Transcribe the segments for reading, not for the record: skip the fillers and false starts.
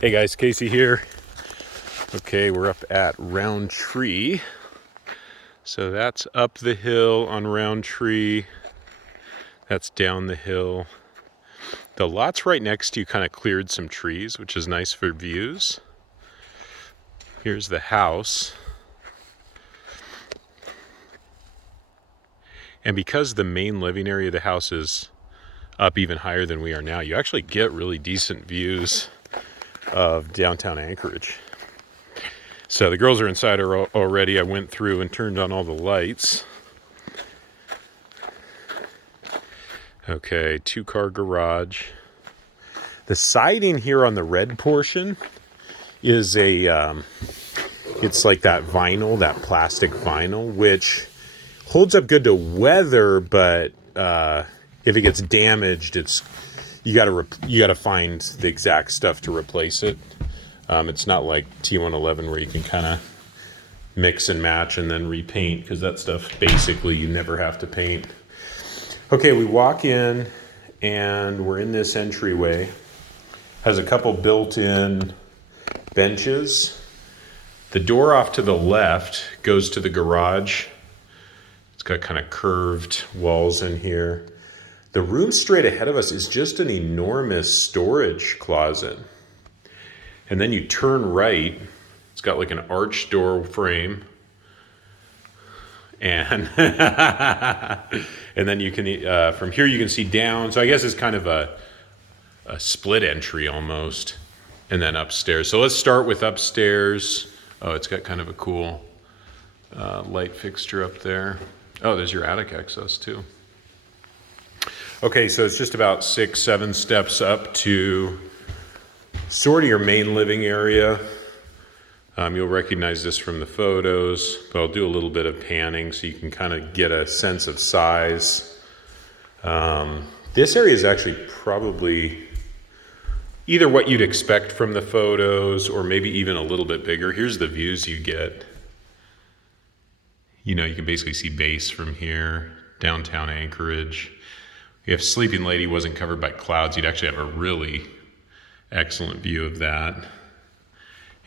Hey guys, Casey here. Okay, we're up at Roundtree. So that's up the hill on Roundtree. That's down the hill. The lots right next to you kind of cleared some trees, which is nice for views. Here's the house. And because the main living area of the house is up even higher than we are now, you actually get really decent views of downtown Anchorage. So the girls are inside already. I went through and turned on all the lights. Okay, 2-car garage. The siding here on the red portion is it's like that vinyl, that plastic vinyl, which holds up good to weather, but if it gets damaged, you gotta find the exact stuff to replace it. It's not like T111 where you can kind of mix and match and then repaint, because that stuff basically you never have to paint. Okay, we walk in and we're in this entryway. Has a couple built-in benches. The door off to the left goes to the garage. It's got kind of curved walls in here. The room straight ahead of us is just an enormous storage closet. And then you turn right, it's got like an arched door frame. And and then you can from here you can see down. So I guess it's kind of a split entry almost, and then upstairs. So let's start with upstairs. Oh, it's got kind of a cool light fixture up there. Oh, there's your attic access too. Okay, so it's just about 6-7 steps up to sort of your main living area. You'll recognize this from the photos, but I'll do a little bit of panning so you can kind of get a sense of size. This area is actually probably either what you'd expect from the photos or maybe even a little bit bigger. Here's the views you get. You know, you can basically see base from here, downtown Anchorage. If Sleeping Lady wasn't covered by clouds, you'd actually have a really excellent view of that.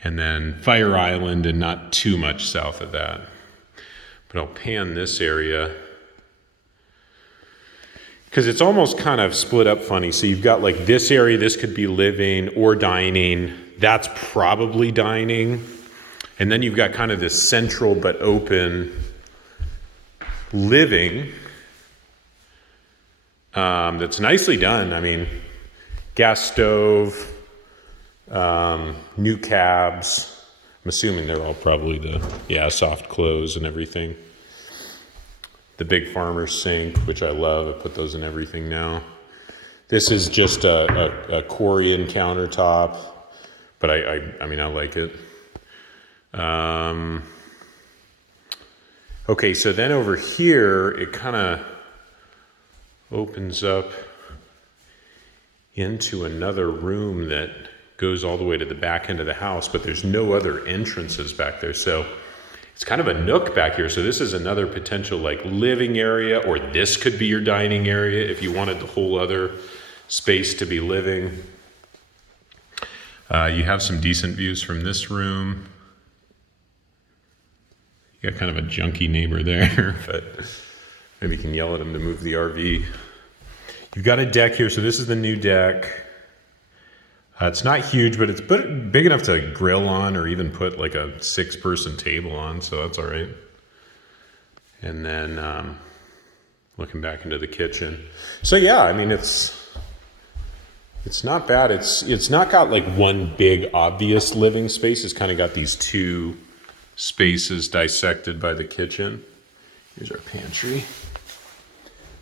And then Fire Island, and not too much south of that. But I'll pan this area because it's almost kind of split up funny. So you've got like this area, this could be living or dining. That's probably dining. And then you've got kind of this central but open living that's nicely done. I mean, gas stove, new cabs. I'm assuming they're all probably soft close and everything. The big farmer sink, which I love. I put those in everything now. This is just a Corian countertop, but I mean, I like it. Okay, so then over here, it kind of opens up into another room that goes all the way to the back end of the house, but there's no other entrances back there. So it's kind of a nook back here. So this is another potential like living area, or this could be your dining area if you wanted the whole other space to be living. You have some decent views from this room. You got kind of a junky neighbor there, but maybe you can yell at him to move the RV. You've got a deck here. So this is the new deck. It's not huge, but it's big enough to grill on or even put like a 6-person table on, so that's all right. And then looking back into the kitchen. So yeah, I mean, it's not bad. It's not got like one big obvious living space. It's kind of got these two spaces dissected by the kitchen. Here's our pantry.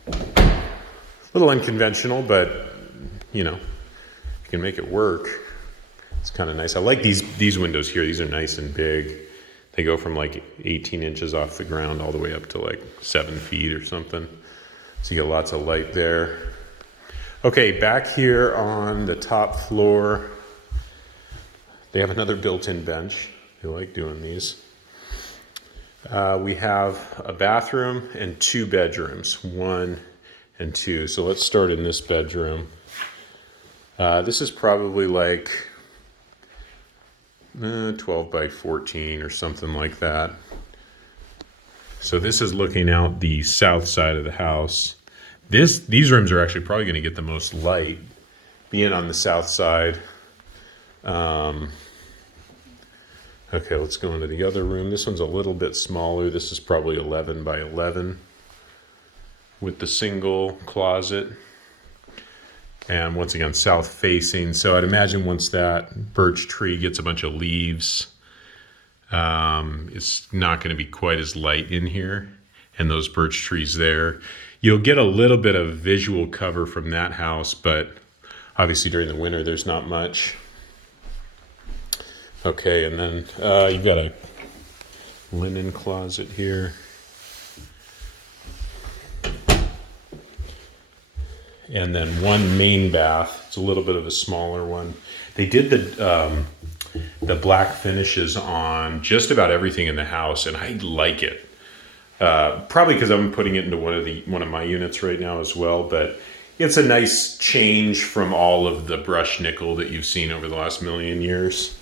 A little unconventional, but you know, can make it work. It's kind of nice. I like these windows here. These are nice and big. They go from like 18 inches off the ground all the way up to like 7 feet or something. So you get lots of light there. Okay, back here on the top floor, they have another built-in bench. They like doing these. We have a bathroom and 2 bedrooms, 1 and 2. So let's start in this bedroom. This is probably like 12 by 14 or something like that. So this is looking out the south side of the house. These rooms are actually probably going to get the most light, being on the south side. Okay, let's go into the other room. This one's a little bit smaller. This is probably 11 by 11 with the single closet. And once again, south facing. So I'd imagine once that birch tree gets a bunch of leaves, it's not going to be quite as light in here. And those birch trees there, you'll get a little bit of visual cover from that house, but obviously during the winter, there's not much. Okay, and then you've got a linen closet here. And then one main bath. It's a little bit of a smaller one. They did the black finishes on just about everything in the house, and I like it. Probably because I'm putting it into one of my units right now as well, but it's a nice change from all of the brushed nickel that you've seen over the last million years.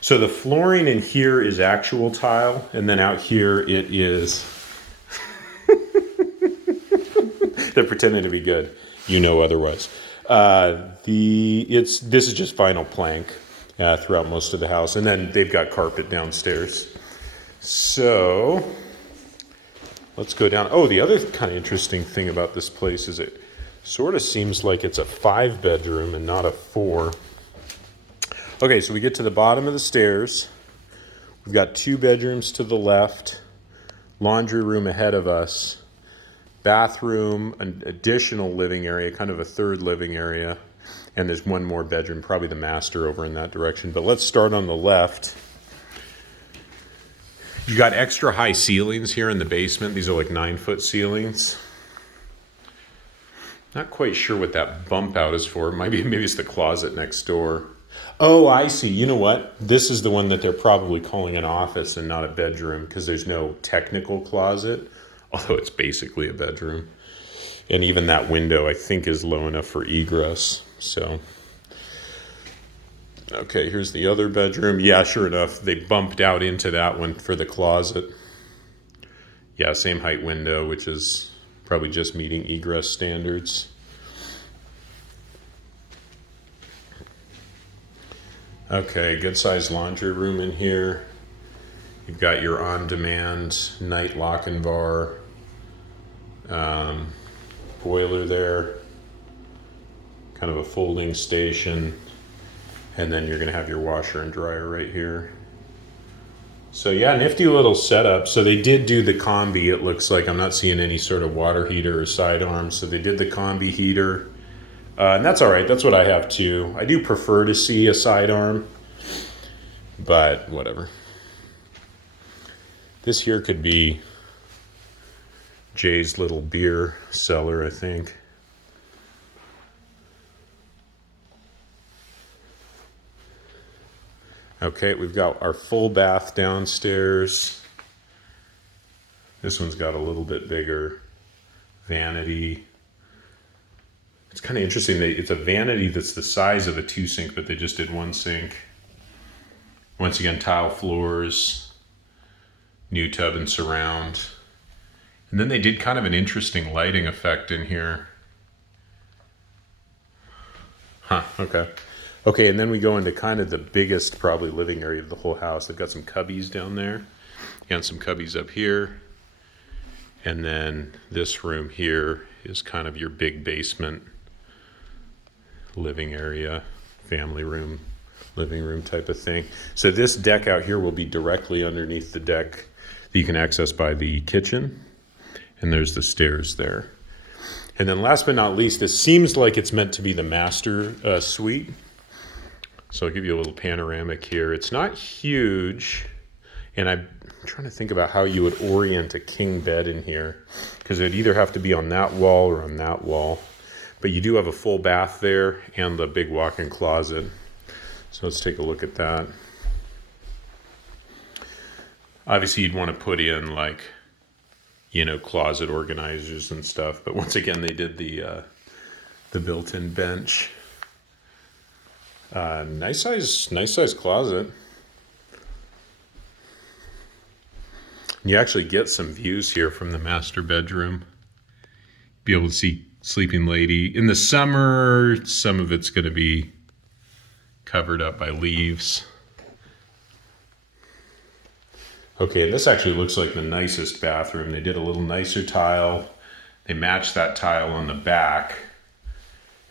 So the flooring in here is actual tile, and then out here it is. They're pretending to be good. You know otherwise. This is just vinyl plank throughout most of the house, and then they've got carpet downstairs. So let's go down. Oh, the other kind of interesting thing about this place is it sort of seems like it's a 5-bedroom and not a 4. Okay, so we get to the bottom of the stairs. We've got 2 bedrooms to the left, laundry room ahead of us, bathroom, an additional living area, kind of a third living area, and there's one more bedroom, probably the master over in that direction. But let's start on the left. You got extra high ceilings here in the basement. These are like 9-foot ceilings. Not quite sure what that bump out is for. Maybe it's the closet next door. Oh, I see. You know what? This is the one that they're probably calling an office and not a bedroom because there's no technical closet, although it's basically a bedroom. And even that window, I think, is low enough for egress. So, okay, here's the other bedroom. Yeah, sure enough, they bumped out into that one for the closet. Yeah, same height window, which is probably just meeting egress standards. Okay, good sized laundry room in here. You've got your on-demand night lock and bar, boiler there, kind of a folding station, and then you're going to have your washer and dryer right here. So yeah, nifty little setup. So they did do the combi, it looks like. I'm not seeing any sort of water heater or sidearm. So they did the combi heater. And that's all right. That's what I have too. I do prefer to see a sidearm, but whatever. This here could be Jay's little beer cellar, I think. Okay, we've got our full bath downstairs. This one's got a little bit bigger vanity. It's kind of interesting. It's a vanity that's the size of a 2-sink, but they just did 1 sink. Once again, tile floors, new tub and surround. And then they did kind of an interesting lighting effect in here. Huh, okay. Okay, and then we go into kind of the biggest, probably, living area of the whole house. They've got some cubbies down there and some cubbies up here. And then this room here is kind of your big basement living area, family room, living room type of thing. So this deck out here will be directly underneath the deck that you can access by the kitchen. And there's the stairs there. And then last but not least, this seems like it's meant to be the master suite. So I'll give you a little panoramic here. It's not huge, and I'm trying to think about how you would orient a king bed in here, because it'd either have to be on that wall or on that wall. But you do have a full bath there and the big walk-in closet. So let's take a look at that. Obviously, you'd want to put in, like, you know, closet organizers and stuff. But once again, they did the built-in bench. Nice size closet. You actually get some views here from the master bedroom. Be able to see sleeping lady. In the summer, some of it's going to be covered up by leaves. Okay, and this actually looks like the nicest bathroom. They did a little nicer tile. They matched that tile on the back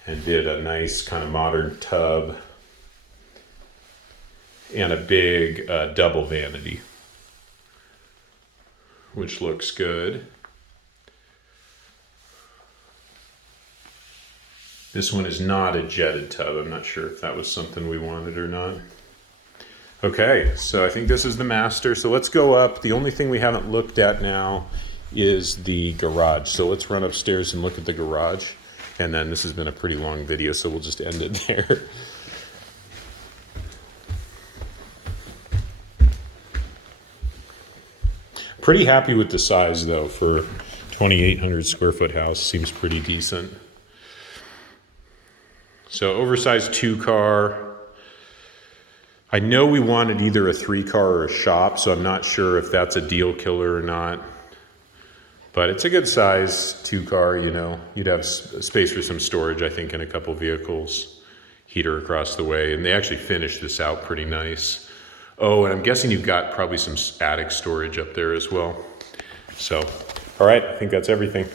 and did a nice kind of modern tub and a big double vanity, which looks good. This one is not a jetted tub. I'm not sure if that was something we wanted or not. Okay, so I think this is the master. So let's go up. The only thing we haven't looked at now is the garage. So let's run upstairs and look at the garage. And then this has been a pretty long video, so we'll just end it there. Pretty happy with the size though for 2,800 square foot house. Seems pretty decent. So oversized 2-car. I know we wanted either a 3-car or a shop, so I'm not sure if that's a deal killer or not. But it's a good size 2-car, you know. You'd have space for some storage, I think, in a couple vehicles. Heater across the way, and they actually finished this out pretty nice. Oh, and I'm guessing you've got probably some attic storage up there as well. So, all right, I think that's everything.